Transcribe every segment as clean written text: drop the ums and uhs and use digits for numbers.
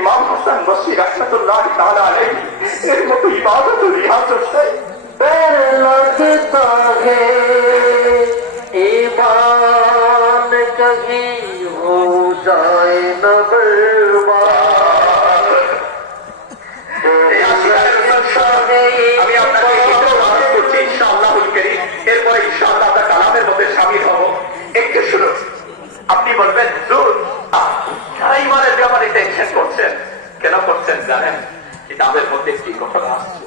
ইমাম হাসান বসরি রাহমাতুল্লাহ তাআলা আলাইহি এর মতো ইবাদত ও রিয়াজত চাই। लगता है ईमान कहीं हो जाए न बर्बाद। আমি আপনাকে অনুরোধ করছি ইনশাআল্লাহুল কারীম এরপরে ইনশাআল্লাহ আমরা কালামের মধ্যে শামিল হব। একটু শুনুন, আপনি বলবেন হুজুর ইমানের ব্যাপারে টেনশন করছেন, কেন করছেন জানেন? কিতাবের মধ্যে কি ঘটনা আসছে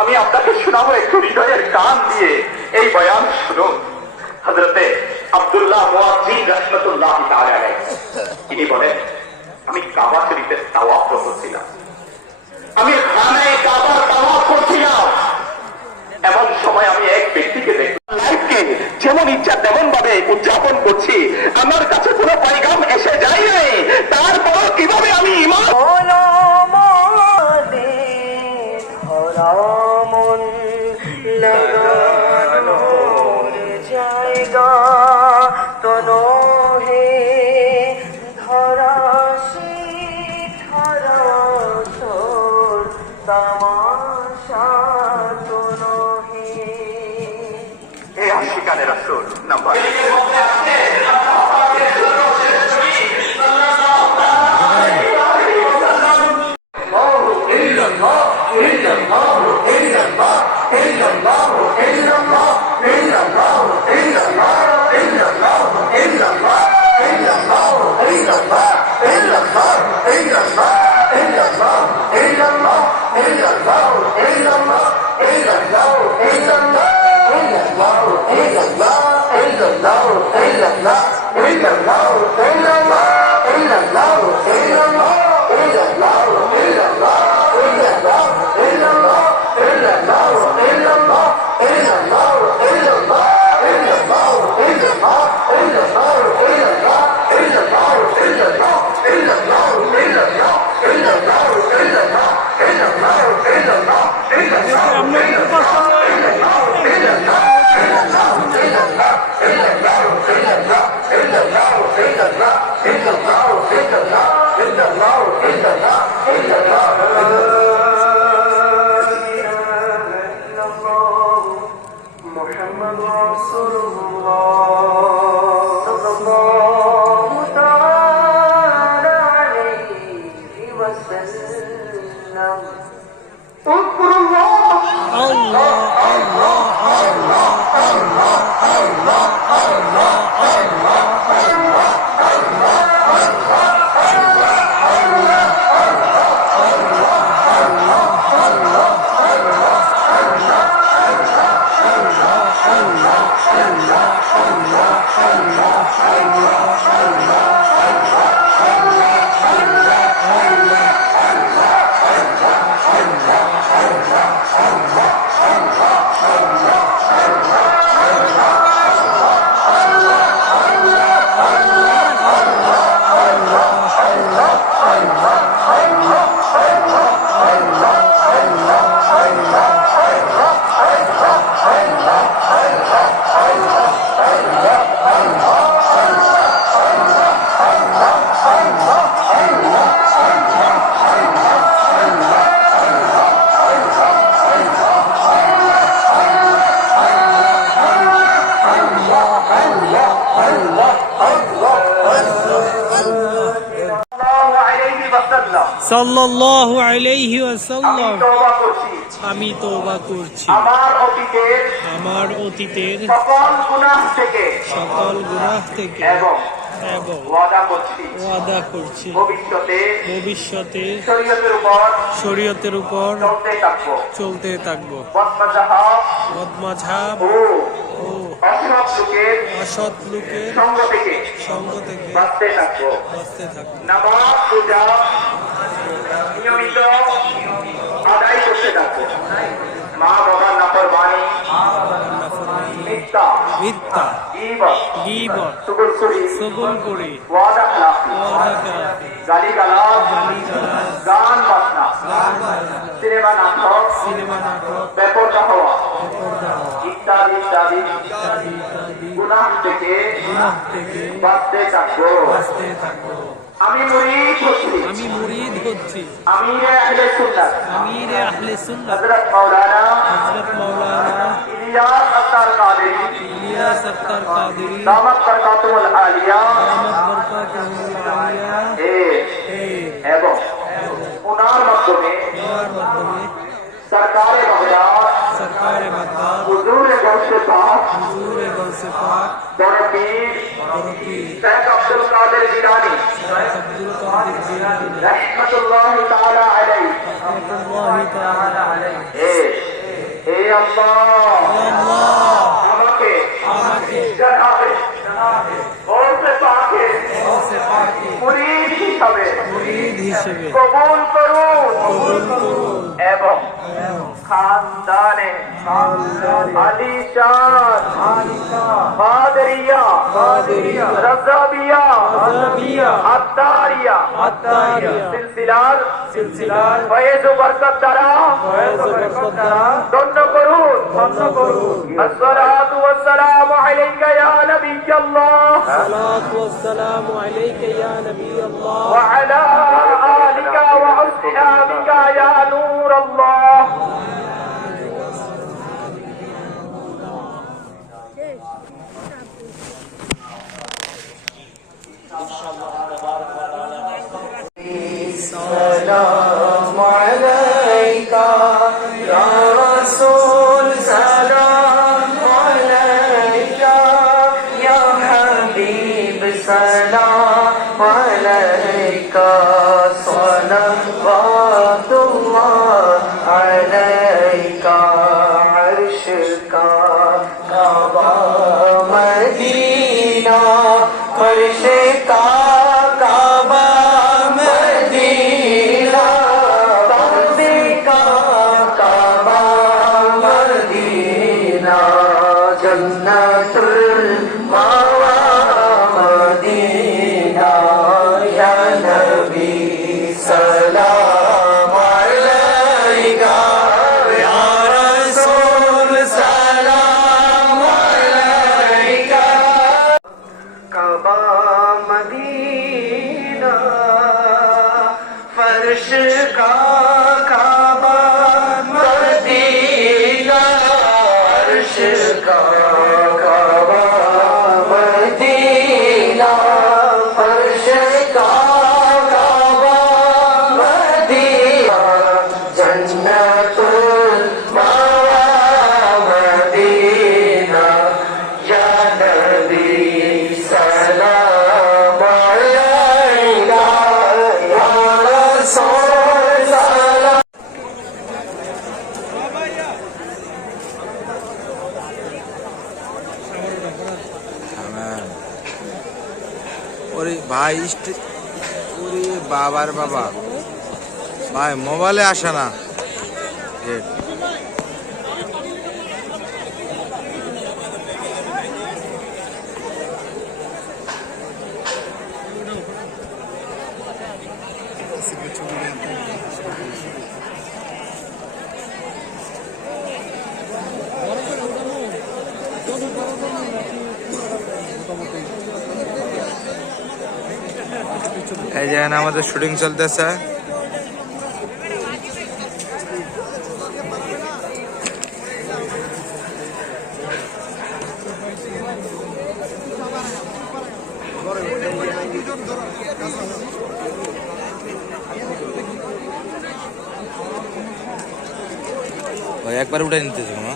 আমি আপনাকে শোনাবো, একটু হৃদয়ের কান দিয়ে এই বয়ান শুনুন। হযরতে আব্দুল্লাহ মুয়াজ্জিন রাহমাতুল্লাহ তাআলা আলাইহি তিনি বলেন, আমি কাবা শরীফের তাওয়াফ করছিলাম, আমি খানায়ে কাবার তাওয়াফ করছিলাম, এমন সময় আমি এক ব্যক্তিকে দেখলাম লাইফকে যেমন ইচ্ছা তেমন ভাবে উদযাপন করছি, আমার কাছে কোনো পয়গাম এসে যায় নাই, তারপর কিভাবে আমি ঈমান लगानोर जाएगा तो है धराशी धरासोर तमाशा तो है। এই আশিকানে রাসূল নাম্বার সাল্লাল্লাহু আলাইহি ওয়াসাল্লাম আমি তওবা করছি আমার অতীতের সকল গুনাহ থেকে এবং ওয়াদা করছি ভবিষ্যতে শরীয়তের উপর চলতে থাকবো বদমাযহাব ও অসৎ লোকের সঙ্গ থেকে বাঁচতে থাকবো। নামাজ রোজা নিয়মিত আদায় করতে থাকবো। মা বাবার নাফরমানি মিথ্যা গীবত সবল করে গালিগালাজ গান বাজনা সিনেমা নাটক বেপরদা হওয়া ইত্যাদি ইত্যাদি গুনাহ থেকে বাঁচতে থাকবো। আমি মুরিদ করছি আমির আহলে সুন্নাত আমির আহলে সুন্নাত হযরত মাওলানা হযরত মাওলানা ইলিয়াস আখতার কাদেরী ইলিয়াস আখতার কাদেরী দামাত বরকাতুল আলিয়া দামাত বরকাতুহুল আলিয়া এবং ওনার মাধ্যমে সরকারে বাগদাদ সরকারে বাগদাদ হুজুর গৌসে পাক হুজুরে গৌসে পাক দরপীর বরফির শেখ আব্দুল কাদের জিলানী শেখ আব্দুল কাদের জিলানী রহমতুল্লাহ তাআলা আলাইহি রাহমাতুল্লাহি তাআলা আলাইহি এ আল্লাহ আমাকে জনাবে গৌসে পাকের মুরিদ হিসাবে মুরিদ হিসেবে কবুল করুন কবুল করুন এবং খানদানে আলিশান কাদেরিয়া রাজাবিয়া আত্তারিয়া সিলসিলার ফয়েজ ও বরকত দ্বারা ধন্য করুন আসসালাতু ওয়াসসালামু আলাইকা ইয়া নবিয়াল্লাহ সালাতু ওয়াসসালামু আলাইকা ইয়া নবিয়াল্লাহ ওয়া আলা আলিকা ওয়া আসহাবিকা ইয়া নূরাল্লাহ السلام عليك يا رسول سلام عليك يا حبيب سلام عليك صلوات الله عليك عرش کا کعبہ مدینہ فرش کا کعبہ مدینہ کعبے کا کعبہ مدینہ جنت المأوى مدینہ یا نبی سلام علیکہ یا رسول سلام علیکہ کعبہ مدینہ فرش کا کعبہ مدینہ عرش کا کعبہ مدینہ فرش کا کعبہ مدینہ جنت المأوى مدینہ یا نبی سلام علیکہ یا رسول سلام ওরে ভাই ওরে বাবার বাবা ভাই মোবাইলে আসে না নেট। এই যে এখানে আমাদের শুটিং চলতেছে। ভাই একবার উঠে নিতেছে না